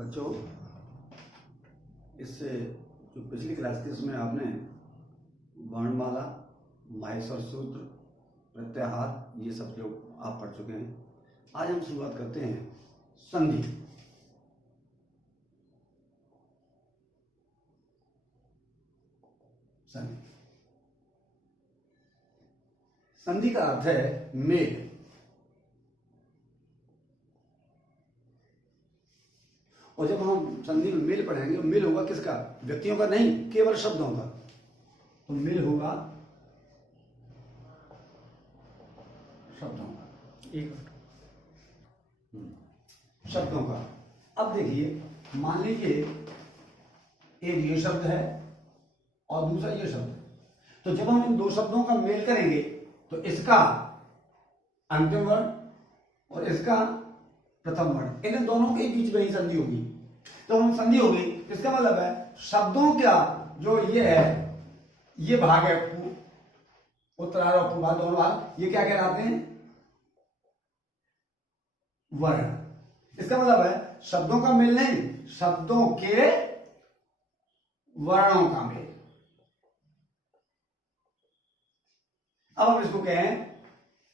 बच्चों, इससे जो पिछली क्लास थी उसमें आपने वर्णमाला, माहेश्वर सूत्र, प्रत्याहार ये सब जो आप पढ़ चुके हैं। आज हम शुरुआत करते हैं संधि। संधि संधि का अर्थ है मेल। और जब हम संधि में मेल पढ़ेंगे, मेल होगा किसका? व्यक्तियों का नहीं, केवल शब्दों का। तो मेल होगा शब्दों का, शब्दों का। अब देखिए, मान लीजिए एक ये शब्द है और दूसरा ये शब्द है। तो जब हम इन दो शब्दों का मेल करेंगे तो इसका अंतिम वर्ण और इसका प्रथम वर्ण, इन दोनों के बीच में ही संधि होगी। तो हम संधि होगी, इसका मतलब है शब्दों का जो ये है, ये भाग है उत्तरार्ध और पूर्वार्ध दोनों भाग, ये क्या कहलाते हैं? वर्ण। इसका मतलब है शब्दों का मेल नहीं, शब्दों के वर्णों का मेल। अब हम इसको कहें,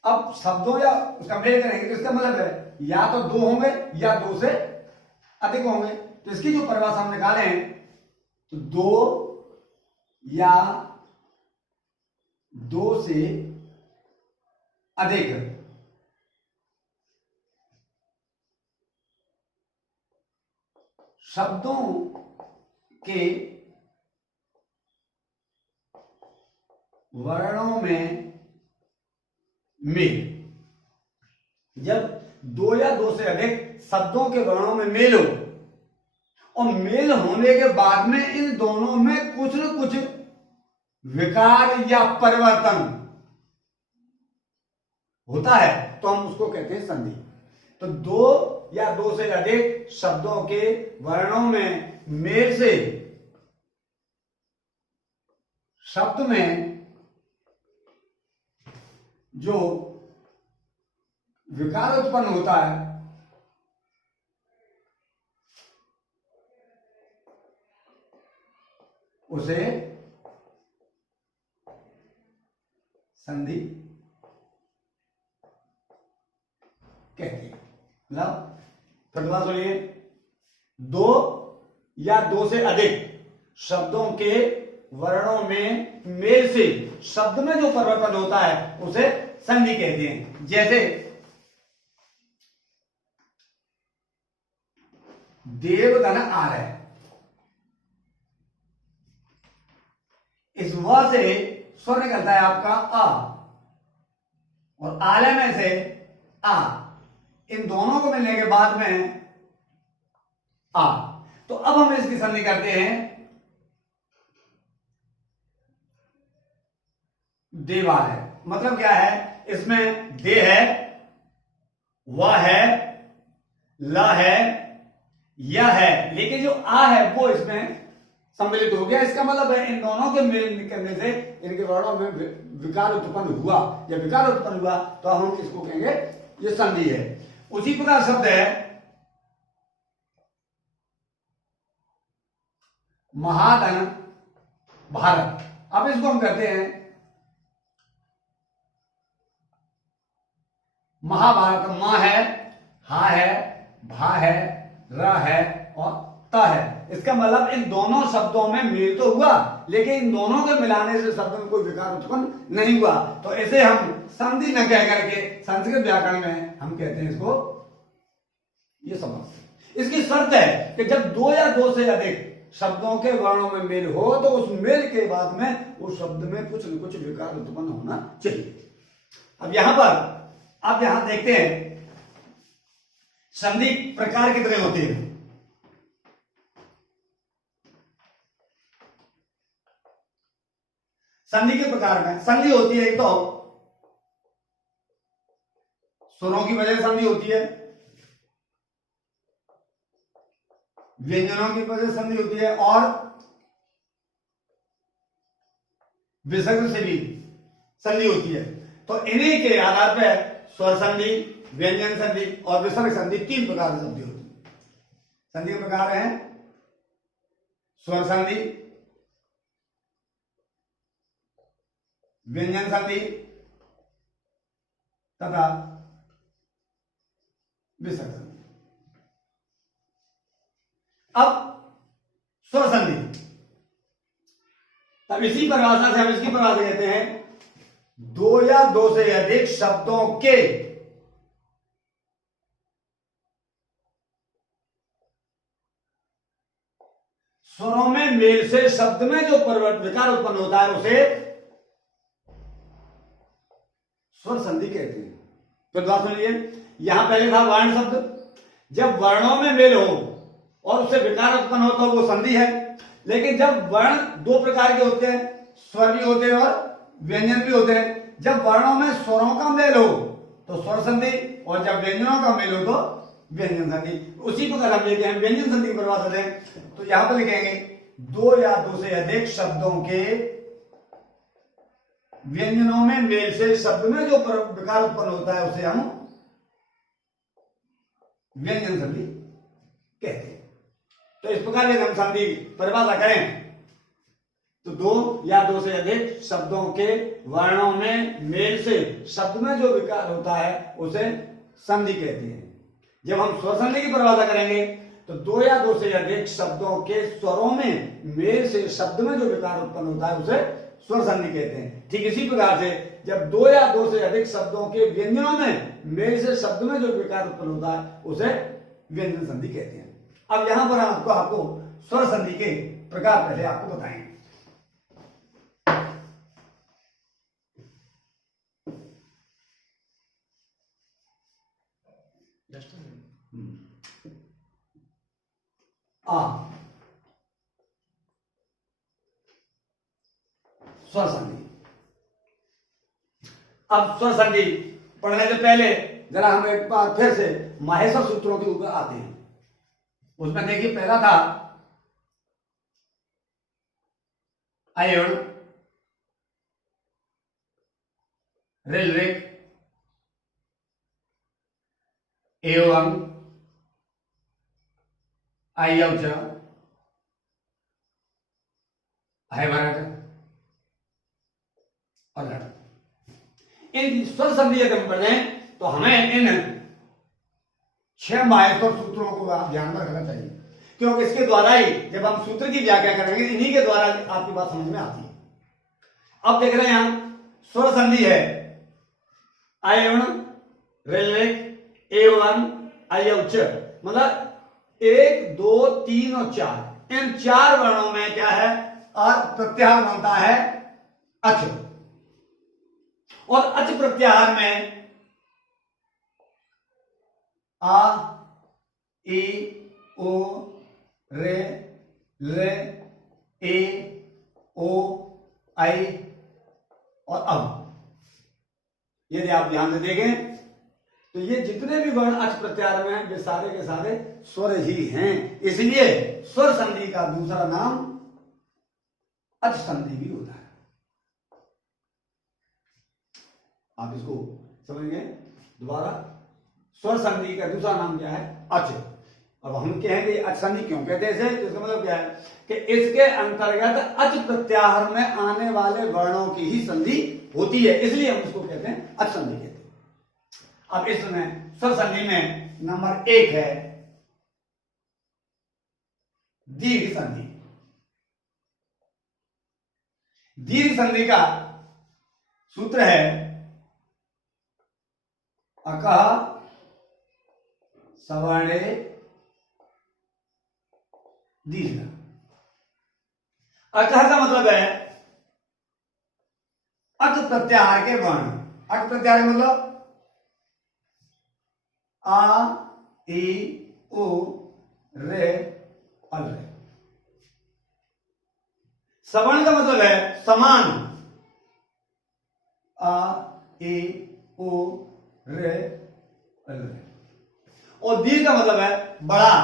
अब शब्दों या उसका मेल करेंगे तो इसका मतलब है या तो दो होंगे या दो से अधिक होंगे। तो इसकी जो परिभाषा हम निकाले हैं, तो दो या दो से अधिक शब्दों के वर्णों में मेल। जब दो या दो से अधिक शब्दों के वर्णों में मेल हो, और मेल होने के बाद में इन दोनों में कुछ न कुछ विकार या परिवर्तन होता है, तो हम उसको कहते हैं संधि। तो दो या दो से अधिक शब्दों के वर्णों में मेल से शब्द में जो विकार उत्पन्न होता है, उसे संधि कहते हैं। मतलब फिर दोबारा सुनिए, दो या दो से अधिक शब्दों के वर्णों में मेल से शब्द में जो परिवर्तन होता है उसे संधि कहते हैं। जैसे देवधन आलय, इस व से स्वर निकलता है आपका आ, और आलय में से आ, इन दोनों को मिलने के बाद में आ। तो अब हम इसकी संधि करते हैं देवालय। मतलब क्या है? इसमें दे है, व है, ल है, या है, लेकिन जो आ है वो इसमें सम्मिलित हो गया। इसका मतलब है इन दोनों के मेल करने से इनके वर्णों में विकार उत्पन्न हुआ। जब विकार उत्पन्न हुआ तो हम इसको कहेंगे ये संधि है। उसी प्रकार शब्द है महाधन भारत। अब इसको हम कहते हैं महाभारत। मां है, हा है, भा है, र है और त है। इसका मतलब इन दोनों शब्दों में मेल तो हुआ, लेकिन इन दोनों के मिलाने से शब्द में कोई विकार उत्पन्न नहीं हुआ। तो इसे हम संधि न कह करके संस्कृत व्याकरण में हम कहते हैं इसको ये समझ। इसकी शर्त है कि जब दो या दो से अधिक शब्दों के वर्णों में मेल हो तो उस मेल के बाद में उस शब्द में कुछ न कुछ विकार उत्पन्न होना चाहिए। अब यहां पर आप यहां देखते हैं संधि प्रकार कितने होते हैं। संधि के प्रकार में संधि होती है, एक तो स्वरों की वजह से संधि होती है, व्यंजनों की वजह से संधि होती है, और विसर्ग से भी संधि होती है। तो इन्हीं के आधार पर स्वर संधि, व्यंजन संधि और विसर्ग संधि तीन प्रकार की संधि होती है। संधि के प्रकार हैं स्वर संधि, व्यंजन संधि तथा विसर्ग संधि। अब स्वर संधि, तब इसी परिभाषा से हम इसकी परिभाषा कहते हैं दो या दो से अधिक शब्दों के स्वरों में मेल से शब्द में जो विकार उत्पन्न होता है उसे स्वर संधि कहते हैं। तो बात सुनिए, यहां पहले था वर्ण शब्द, जब वर्णों में मेल हो और उससे विकार उत्पन्न हो तो वो संधि है। लेकिन जब वर्ण दो प्रकार के होते हैं, स्वर भी होते हैं और व्यंजन भी होते हैं, जब वर्णों में स्वरों का मेल हो तो स्वर संधि और जब व्यंजनों का मेल हो तो व्यंजन संधि। उसी को अगर हम लेके हम व्यंजन संधि की परिभाषा दें तो यहां पर लिखेंगे दो या दो से अधिक शब्दों के व्यंजनों में मेल से शब्द में जो विकार उत्पन्न होता है उसे हम व्यंजन संधि कहते हैं। तो इस प्रकार यदि हम संधि परिभाषा करें तो दो या दो से अधिक शब्दों के वर्णों में मेल से शब्द में जो विकार होता है उसे संधि कहते हैं। जब हम स्वर संधि की परिभाषा करेंगे तो दो या दो से अधिक शब्दों के स्वरों में मेल से शब्द में जो विकार उत्पन्न होता है उसे स्वर संधि कहते हैं। ठीक इसी प्रकार से जब दो या दो से अधिक शब्दों के व्यंजनों में मेल से शब्द में जो विकार उत्पन्न होता है उसे व्यंजन संधि कहते हैं। अब यहां पर आपको स्वर संधि के प्रकार पहले आपको बताएंगे। स्वर संधि। अब स्वर संधि पढ़ने से पहले जरा हम एक बार फिर से माहेश्वर सूत्रों के ऊपर आते हैं। उसमें देखिए पहला था अयण, ऋल्विक, एवं, अयवच, अयवरट और लट। इन स्वर संधि यदि हम पढ़ें तो हमें इन 6 माहेश्वर सूत्रों को आप ध्यान में रखना चाहिए, क्योंकि इसके द्वारा ही जब हम सूत्र की व्याख्या करेंगे इन्हीं के द्वारा आपकी बात समझ में आती है। अब देख रहे हैं यहां स्वर संधि है अयण, ऋल्विक, एवं, अयवच, मतलब 1, 2, 3 और 4, इन 4 वर्णों में क्या है प्रत्याहार बनता है अच, और अच प्रत्याहार में आ, ई, ओ, रे, ले, ए, ओ, आई और अब। यदि आप ध्यान से देखें तो ये जितने भी वर्ण अच प्रत्याहार में हैं वे सारे के सारे स्वर ही हैं, इसलिए स्वर संधि का दूसरा नाम अच संधि भी होता है। आप इसको समझेंगे दोबारा, स्वर संधि का दूसरा नाम क्या है अच। अब हम कहेंगे अच संधि क्यों कहते हैं इसे, तो इसका मतलब क्या है कि इसके अंतर्गत अच प्रत्याहार में आने वाले वर्णों की ही संधि होती है, इसलिए हम इसको कहते हैं अच संधि कहते हैं। अब इसमें स्वर संधि में नंबर 1 है दीर्घ संधि। दीर्घ संधि का सूत्र है अकः सवर्णे दीर्घ। अकः का मतलब है अच प्रत्याहार के वर्ण। अच प्रत्याहार का मतलब आ, ई, उ, रे, अल। सवर्ण का मतलब है समान, आ, ई, उ, रे, अल। और दीर्घ का मतलब है बड़ा,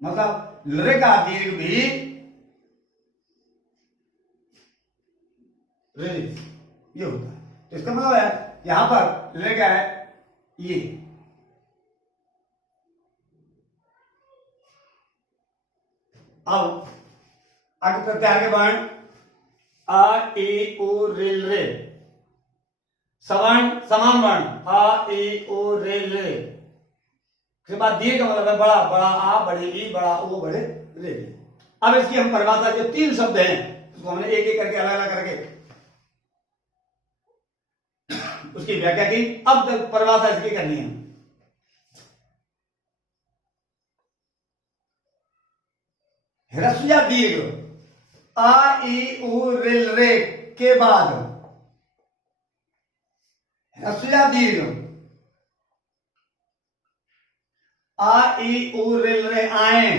मतलब लरे का दीर्घ भी रे। ये होता है। तो इसका मतलब है यहां पर ले क्या है ये। अब आगे प्रत्याहार के वर्ण आ ई उ रिल रे, सवर्ण समान वर्ण आ ई उ रिल रे के बाद दीर्घ का मतलब है बड़ा, बड़ा आ, बड़े ई, बड़ा ओ, बड़े रे। अब इसकी हम परिभाषा, जो 3 शब्द हैं उसको हमने एक एक करके अलग अलग करके उसकी व्याख्या की। अब तक परिभाषा इसकी करनी है। ह्रस्व या दीर्घ आ ई उ रिल रे के बाद, ह्रस्व या दीर्घ आ ई उ रिल रे आए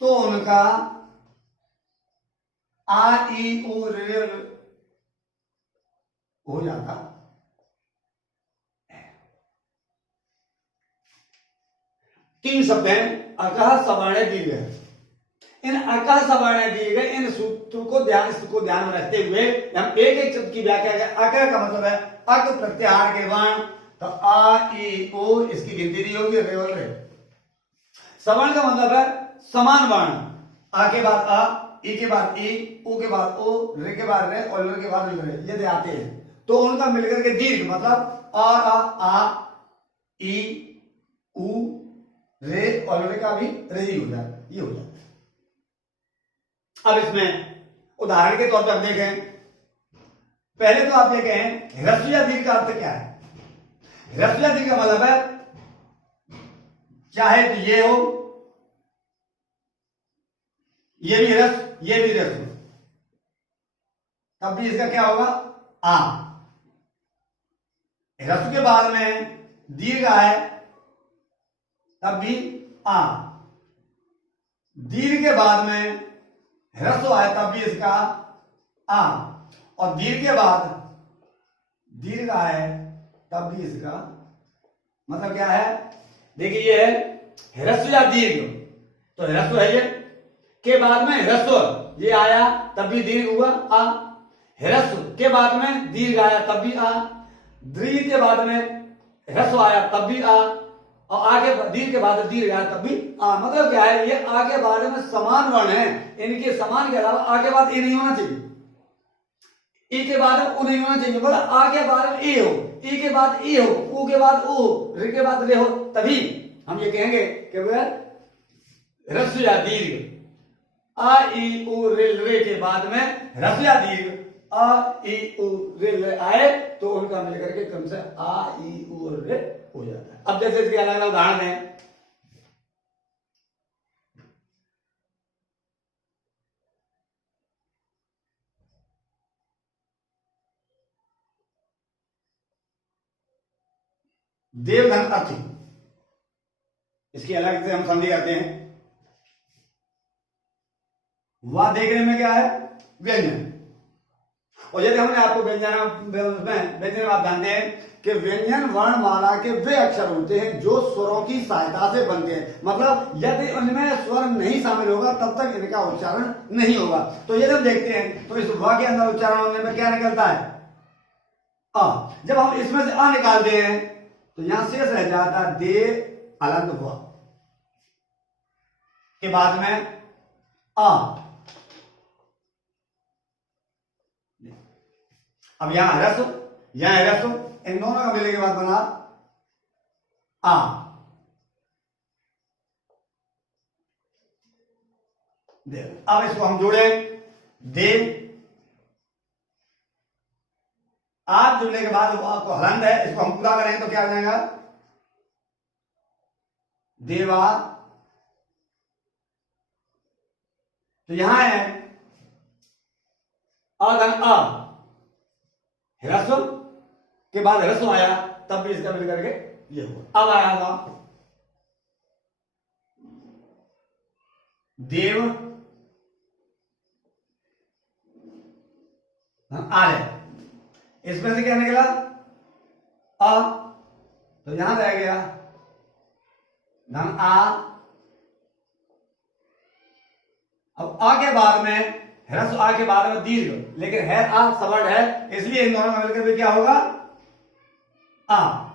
तो उनका आ ई उ रिल हो जाता। तीन शब्द हैं अकह सवर्ण दीर्घ। इन अकह सवर्ण दीर्घ इन सूत्रों को ध्यान में रखते हुए हम एक एक शब्द की व्याख्या करें। अकह का मतलब है अक प्रत्याहार के वर्ण, तो आ ई ओ इसकी गिनती नहीं होगी, रे और रे। सवर्ण का मतलब है समान वर्ण, आ के बाद आ, ई के बाद ई, उ के बाद ओ, रे के बाद रे और रे के बाद रे, यदि आते हैं तो उनका मिलकर के दीर्घ मतलब आ ई उ रे और रे का भी रे ही हो जाता है, ये हो जाता है। अब इसमें उदाहरण के तौर पर आप देखें, पहले तो आप ये कहें ह्रस्व या दीर्घ का अर्थ क्या है। ह्रस्व या दीर्घ का मतलब है चाहे तो ये हो, ये भी ह्रस्व, ये भी ह्रस्व, तब भी इसका क्या होगा आ। ह्रस्व के बाद में दीर्घ आए तब भी आ, दीर्घ के बाद में ह्रस्व आए तब भी इसका आ, और दीर्घ के बाद दीर्घ आए तब भी इसका मतलब क्या है। देखिए ये है ह्रस्व या दीर्घ, तो ह्रस्व है ये, के बाद में ह्रस्व ये आया तब भी दीर्घ हुआ आ, ह्रस्व के बाद में दीर्घ आया तब भी आ, दीर्घ के बाद में ह्रस्व आया तब भी आ, और आगे दीर्घ के बाद दीर्घ आया तब भी आ। मतलब क्या है, ये आ के बाद में समान वर्ण है, इनके समान के अलावा आ के बाद ए नहीं होना चाहिए, ई के बाद ओ नहीं होना चाहिए। मतलब आ के बाद ए हो, ई के बाद ई हो, उ के बाद ओ, रे के बाद रे हो, तभी हम ये कहेंगे कि वह ह्रस्व या दीर्घ। आ ई उ रिल रे के बाद में ह्रस्व या दीर्घ आ ई उ रिल रे आए तो उनका मिलकर के क्रम से आ ई उ रे हो जाता है। अब जैसे इसके अलग अलग उदाहरण हैं, देवधन अर्थी, इसकी अलग से हम संधि करते हैं। वह देखने में क्या है व्यंजन, और यदि हमने आपको व्यंजन आप जानते हैं कि व्यंजन वर्णमाला के वे अक्षर होते हैं जो स्वरों की सहायता से बनते हैं। मतलब यदि उनमें स्वर नहीं शामिल होगा तब तक इनका उच्चारण नहीं होगा। तो यदि हम देखते हैं तो इस व के अंदर उच्चारण होने में क्या निकलता है अ। जब हम इसमें से अ निकालते हैं तो यहां शेष रह जाता है दे अलग व के बाद में अ। अब यहां ह्रस्व यहां ह्रस्व, इन दोनों का मिलने के बाद बना आ। अब इसको हम जोड़े दे, आप जुड़ने के बाद आपको हलंत है, इसको हम पूरा करेंगे तो क्या आ जाएगा देवा। तो यहां है अधन अ, ह्रस्व के बाद ह्रस्व आया तब भी इसका मिलकर के ये हुआ। अब आया हुआ देव आर्य, इसमें से क्या निकला अ, तो यहां रह गया धन आ। अब आ के बाद में ह्रस्व आ के बाद में दीर्घ, लेकिन है आ सवर्ण है, इसलिए इन दोनों का मिलकर भी क्या होगा, आ।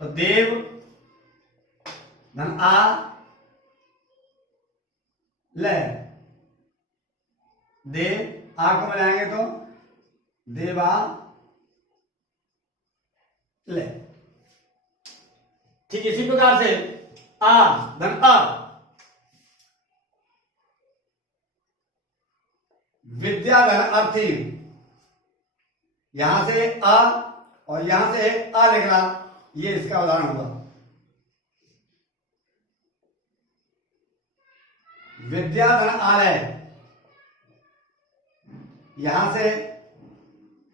तो देव धन आ ले, देव आ को मिलाएंगे तो देवा ले। ठीक इसी प्रकार से आ धन अ, विद्या धन अर्थी, यहां से अ और यहां से अ निकला, ये इसका उदाहरण होगा। विद्या धन आलय, यहां से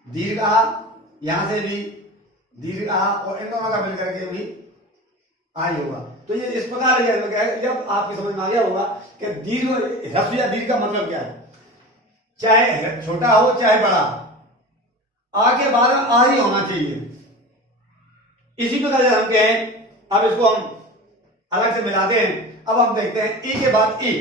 दीर्घ आ, यहां से भी दीर्घ आ, और इन दोनों का मिलकर के भी आ ही होगा। तो ये इस प्रकार जब आपकी समझ में आ गया होगा कि दीर्घ ह्रस्व या दीर्घ का मतलब क्या है, चाहे छोटा हो चाहे बड़ा, आ के बाद में आ ही होना चाहिए। इसी प्रकार से हम कहें, अब इसको हम अलग से मिलाते हैं। अब हम देखते हैं ई के बाद ई,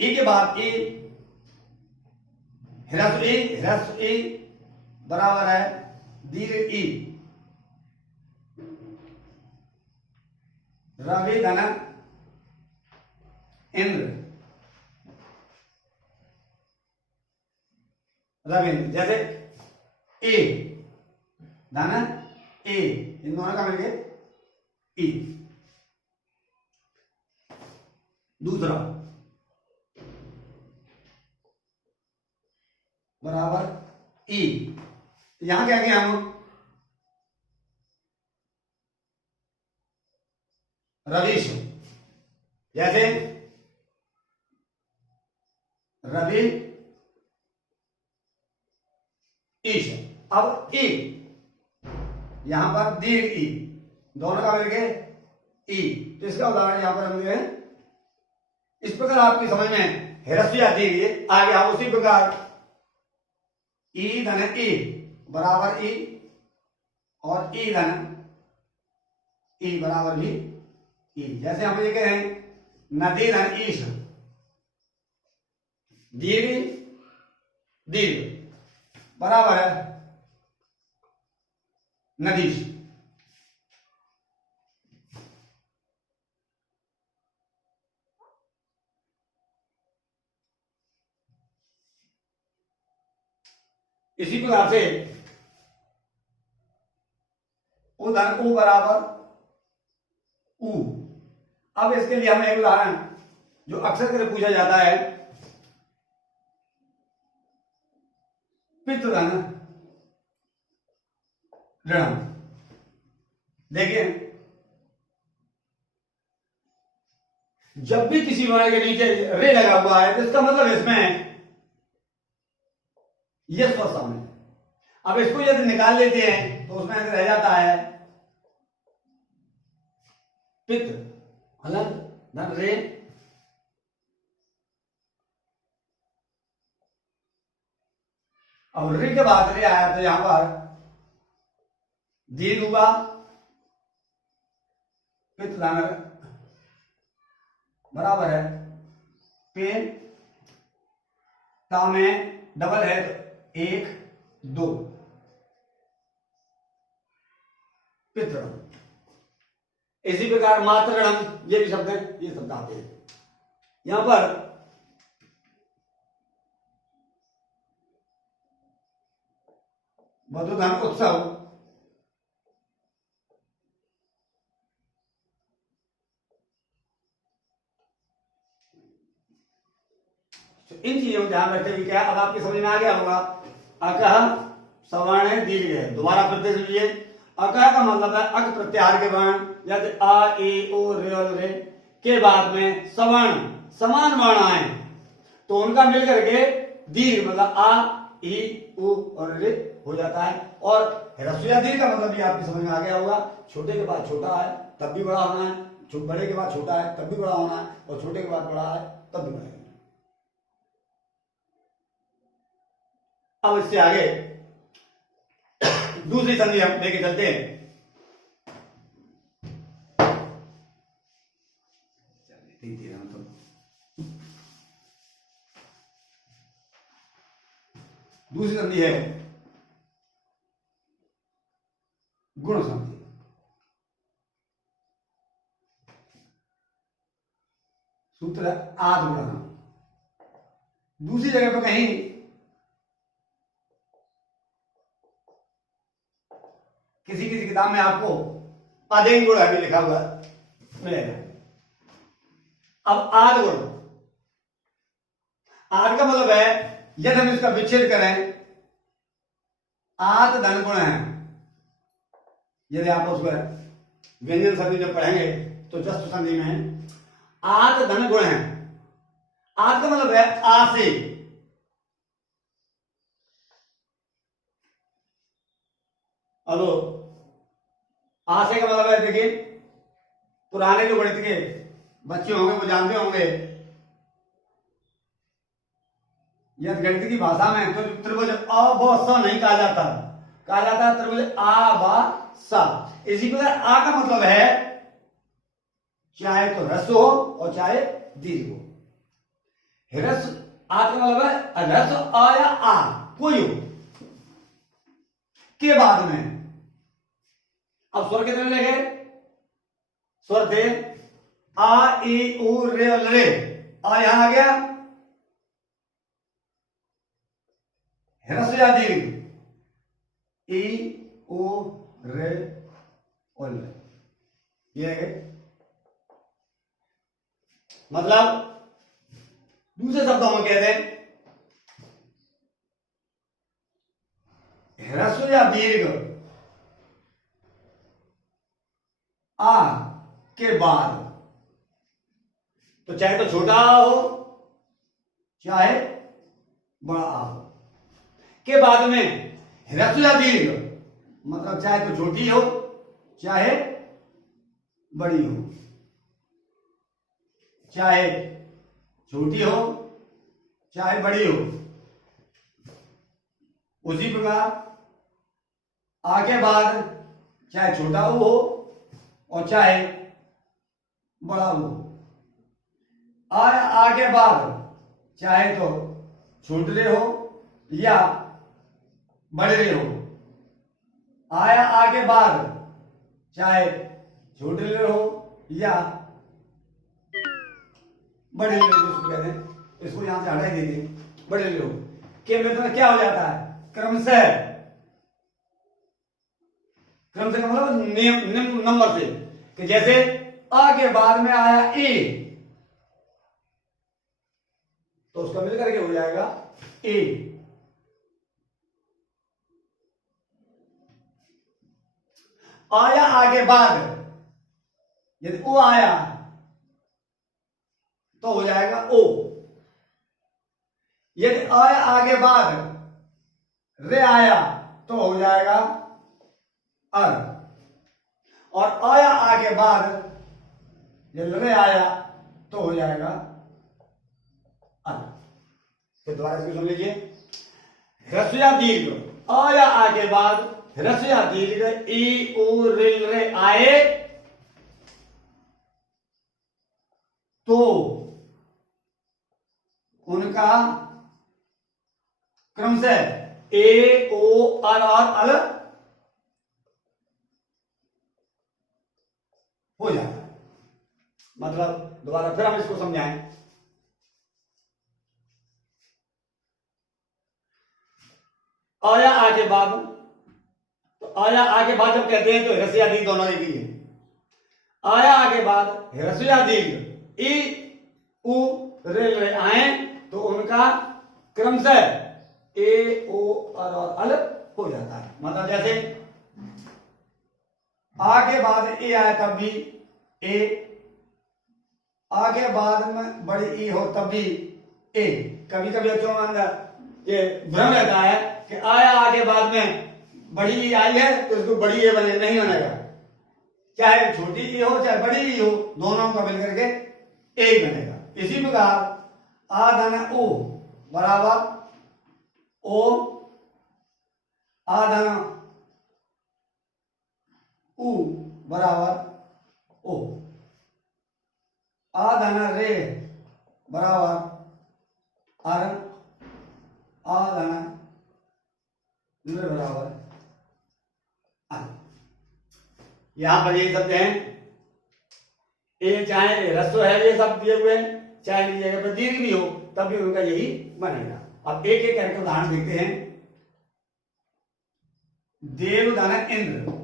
ई के बाद ई, ह्रस्व ई बराबर है दीर्घ ई, रवि धन इंद्र, रविंद्र। जैसे ए धन ए, इन दोनों का मिलके ई। दूसरा बराबर ई, यहां क्या किया हम, रवीश, जैसे रवि ईश। अब ई, यहां पर दीर्घ ई, दोनों का मिलके ई, तो इसका उदाहरण यहां पर हम लिए हैं। इस प्रकार आपकी समझ में ह्रस्व या दीर्घ आ गया। उसी प्रकार ई धन ई बराबर ई, और ई धन ई बराबर भी ई। जैसे हम ये कहें नदी धन ईश, दीर्घ दीर्घ बराबर है नदीश। इसी प्रकार से उ धन उ बराबर उ। अब इसके लिए हमें एक उदाहरण जो अक्सर करके पूछा जाता है, पितृ धन ऋण। देखिए, जब भी किसी वर्ण के नीचे रे लगा हुआ है तो इसका मतलब इसमें ये स्वर शामिल है। अब इसको यदि निकाल लेते हैं तो उसमें रह जाता है पितृ हलन धन रे, और रे के बाद रे आया तो यहां पर दीर्घ हुआ, पितृ धन बराबर है पे, ता में डबल है तो 1 2 पितृ। इसी प्रकार मातृगणम, ये भी शब्द है, ये शब्द आते हैं यहां पर। वधुधन उत्सव, इन चीजों को ध्यान रखते हुए क्या, अब आपकी समझ में आ गया होगा। अकह सवर्ण है, दीर्घ है, दोबारा प्रत्यय लीजिए। अकह का मतलब है अक प्रत्याहार के वर्ण, जैसे आ ए ओ रे और रे के बाद में सवर्ण समान वर्ण आए तो उनका मिलकर के दीर्घ मतलब आ ई उ और रे हो जाता है। और ह्रस्व या दीर्घ का मतलब भी आपकी समझ में आ गया होगा। छोटे के बाद छोटा है तब भी बड़ा होना है, बड़े के बाद छोटा है तब भी बड़ा होना है, और छोटे के बाद बड़ा है तब भी बड़ा है। अब इससे आगे दूसरी संधि हम लेके चलते हैं। दूसरी संधि है गुण संधि। सूत्र है आद गुणा। दूसरी जगह पर कहीं किसी किसी किताब में आपको आधे गुण अभी लिखा हुआ मिलेगा। अब आद गुण, आद का मतलब है यदि हम इसका विच्छेद करें, आद धन गुण है। यदि आप उसको व्यंजन संधि जब पढ़ेंगे तो जस्ट संधि में आद धन गुण है। आद का मतलब है आ से, हेलो, आ से का मतलब है, देखिए पुराने जो गणित के बच्चे होंगे वो जानते होंगे, यदि गणित की भाषा में तो त्रिभुज अ ब स नहीं कहा जाता, कहा जाता है त्रिभुज आ ब स। इसी प्रकार आ का मतलब है चाहे तो ह्रस्व हो और चाहे दीर्घ हो। ह्रस्व आ का मतलब है ह्रस्व अ या आ कोई हो के बाद में। अब स्वर कितने लिखे? स्वर थे आ ई उ रे और रे। आ यहां आ गया ह्रस्व या दीर्घ, ई उ रे और रे, ये है। मतलब दूसरे शब्दों में कहते हैं ह्रस्व या दीर्घ आ के बाद, तो चाहे तो छोटा आ हो चाहे बड़ा आ हो, के बाद में ह्रस्व या दीर्घ मतलब चाहे तो छोटी हो चाहे बड़ी हो, चाहे छोटी हो चाहे बड़ी हो। उसी प्रकार आ के बाद चाहे छोटा हो और चाहे बड़ा हो। आ के बाद चाहे तो छोटे हो या बड़े हो। आया आ के बाद चाहे छोटे हो या बड़े ले लो, जिसको कहते हैं, इसको यहां से हटा ही देंगे, बड़े ले लो। के में क्या हो जाता है? क्रमशः, क्रमशः का मतलब निम्न नंबर से, कि जैसे आ के बाद में आया ए तो उसका मिलकर के हो जाएगा ए। आया आगे बाद, यदि ओ आया तो हो जाएगा ओ। यदि आया आगे बाद रे आया तो हो जाएगा अर, और आया आगे बाद यदि रे आया तो हो जाएगा अर। फिर दोबारा इसको सुन लीजिए। ह्रस्व या दीर्घ आया आगे बाद, ह्रस्व या दीर्घ ई उ रिल रे आए तो उनका क्रमशः ए ओ अर और अल हो जाता है। मतलब दोबारा फिर हम इसको समझाएं। आया आगे बाद, तो आया आगे बाद जब कहते हैं तो ह्रस्व या दीर्घ दोनों एक ही है। आया आगे बाद ह्रस्व या दीर्घ ई उ रे आए तो उनका क्रमशः ए ओ अर और अल हो जाता है। मतलब जैसे आ के बाद ए आए तब भी ए, आगे बाद में बड़ी ई हो तब भी ए। कभी कभी बच्चों में अंदर ये भ्रम रहता है कि आया आगे बाद में बड़ी ई आई है तो इसको बड़ी ए बने, नहीं बनेगा। चाहे छोटी ई हो चाहे बड़ी ई हो, दोनों का मिलकर के ए ही बनेगा। इसी प्रकार आ धन ओ बराबर ओ, आ धन उ बराबर ओ, आ धन रे बराबर आर, आ धन बराबर आर। यहां पर ये शब्द हैं, ये चाहे ह्रस्व है ये सब दिए हुए हैं, चाहे लीजिए जगह पर दीर्घ भी हो तब भी उनका यही बनेगा। अब एक एक करके उदाहरण देखते हैं। देवधन इंद्र,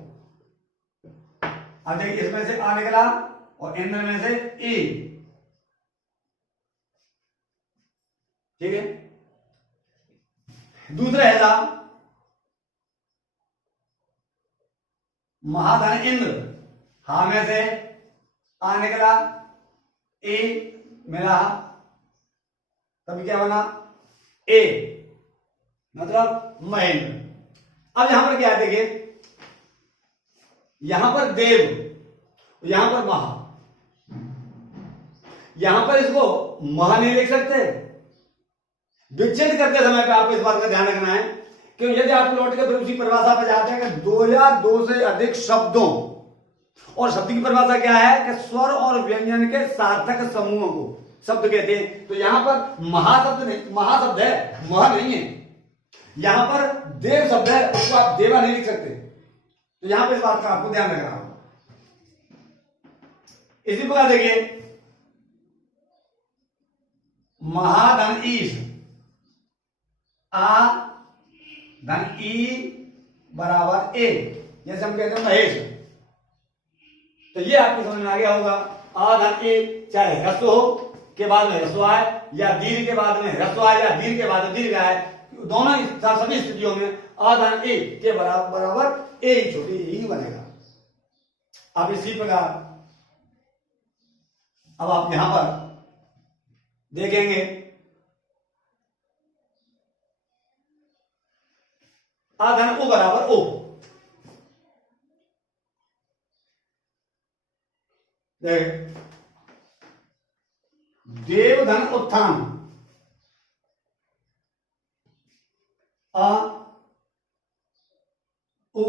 अब देखिए इसमें से आ निकला और इंद्र में से ई, ठीक है। दूसरा है साहब महाधन इंद्र, हा में से आ निकला, ए मिला, तब क्या बना ए, मतलब महेंद्र। अब यहां पर क्या है देखिए, यहां पर देव, यहां पर महा, यहां पर इसको महा नहीं लिख सकते। विच्छेद करते समय पे आपको इस बात का ध्यान रखना है कि यदि आप लौट के फिर उसी परिभाषा पर जाते हैं कि दो या दो से अधिक शब्दों, और शब्द की परिभाषा क्या है कि स्वर और व्यंजन के सार्थक समूह को शब्द कहते हैं। तो यहां पर महाशब्द नहीं, महाशब्द है, महा नहीं है। यहां पर देव शब्द है, उसको आप देवा नहीं लिख सकते। तो यहां पर इस बात का आपको ध्यान रखना होगा। इसी प्रकार देखिए महाधन ईश, आ धन ई बराबर ए, जैसे हम कहते हैं महेश। तो ये आपको समझ में आ गया होगा। आ धन ए चाहे ह्रस्व हो के बाद में ह्रस्व आए, या दीर्घ के बाद में ह्रस्व आए, या दीर्घ के बाद में दीर्घ आए, दोनों सभी स्थितियों में आ धन ए के बराबर ए छोटी ही बनेगा। अब इसी प्रकार अब आप यहां पर देखेंगे आ धन ओ बराबर ओ, देवधन उत्थान, आ उ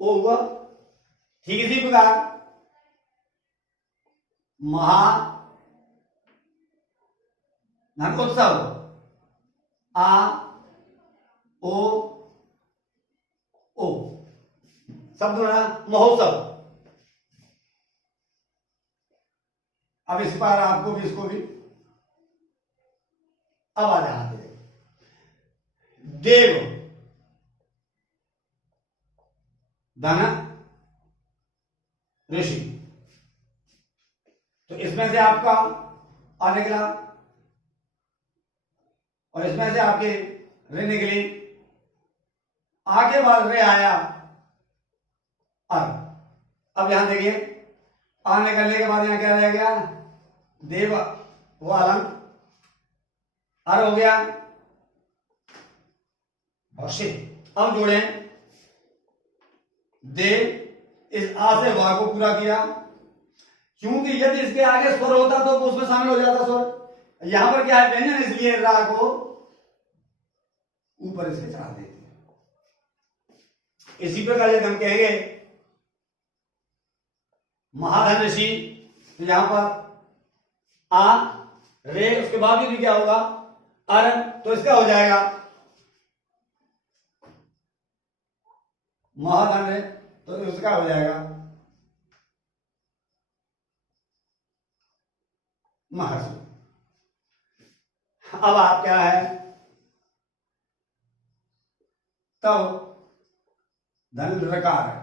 ओ हुआ। ठीक इसी प्रकार महा धन उत्सव, आ ओ ओ, शब्द बना महोत्सव। अब इस पर आपको भी इसको भी अब आ जाते देव धन ऋषि, तो इसमें से आपका आ निकला और इसमें से आपके रे निकली, आगे बाद रे आया अर। अब यहां देखिए आ निकलने के बाद यहां क्या रह गया, देव वो अलंग, अर हो गया और शिव। अब जोड़े देव, इस आ से वा को पूरा किया, क्योंकि यदि इसके आगे स्वर होता तो उसमें शामिल हो जाता स्वर। यहां पर क्या है व्यंजन, इसलिए रा को ऊपर इसके चढ़ा देते हैं। इसी प्रकार यदि हम कहेंगे महाधन ऋषि, तो यहां पर आ रे, उसके बाद भी क्या होगा अर, तो इसका हो जाएगा महाधन रे, तो इसका हो जाएगा महर्षि। अब आप क्या है तब धन रकार है,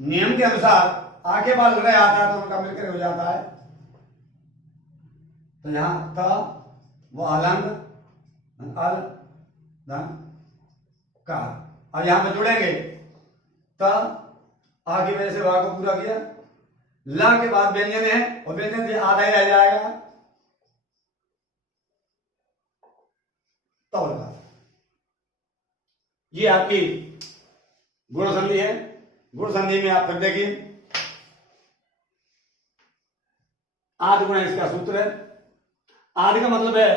नियम के अनुसार आगे बाल रह आता है तो उनका मिलकर हो जाता है। तो यहां त वो अलंग अल धन का, अब यहां पे जुड़ेंगे त आ की वजह से वाह को पूरा किया, ला के बाद व्यंजन है और व्यंजन से आधा ही रह जाएगा तो ये आपकी गुण संधि है। गुण संधि में आप फिर देखिए आद गुणा इसका सूत्र है। आद का मतलब है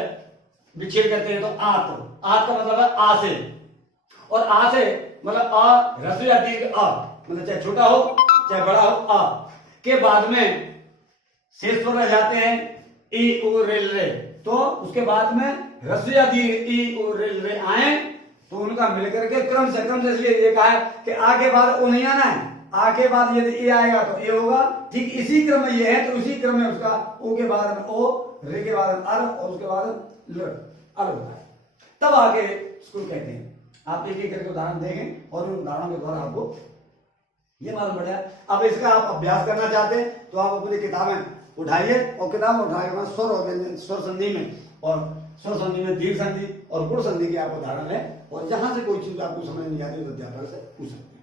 विच्छेद करते हैं तो आत का मतलब है आ से, और आ से मतलब आ ह्रस्व या दीर्घ आ, मतलब चाहे छोटा हो चाहे बड़ा हो आ के बाद में शेष स्वर रह जाते हैं ई उ रेल रे, तो उसके बाद में ह्रस्व या दीर्घ ई उ रेल रे आए तो उनका मिलकर के क्रम से इसलिए ये कहा है कि आ के बाद ओ नहीं आना है, आ के बाद यदि ए आएगा तो ए होगा, ठीक इसी क्रम में ये है तो उसी क्रम में उसका ओ के बाद में ओ, रे के बाद में अर और उसके बाद ल अर होता है, तब आगे इसको कहते हैं। आप एक एक करके उदाहरण देखें और उन उदाहरणों के द्वारा आपको ये मालूम पड़ जाए। अब इसका आप अभ्यास करना चाहते हैं तो आप अपनी किताबें उठाइए और किताब उठाए के बाद स्वर और व्यंजन स्वर संधि में और स्वर संधि में दीर्घ संधि और गुण संधि के आप उदाहरण लें, और जहां से कोई चीज आपको समझ नहीं आती तो अध्यापक से पूछ सकते हैं।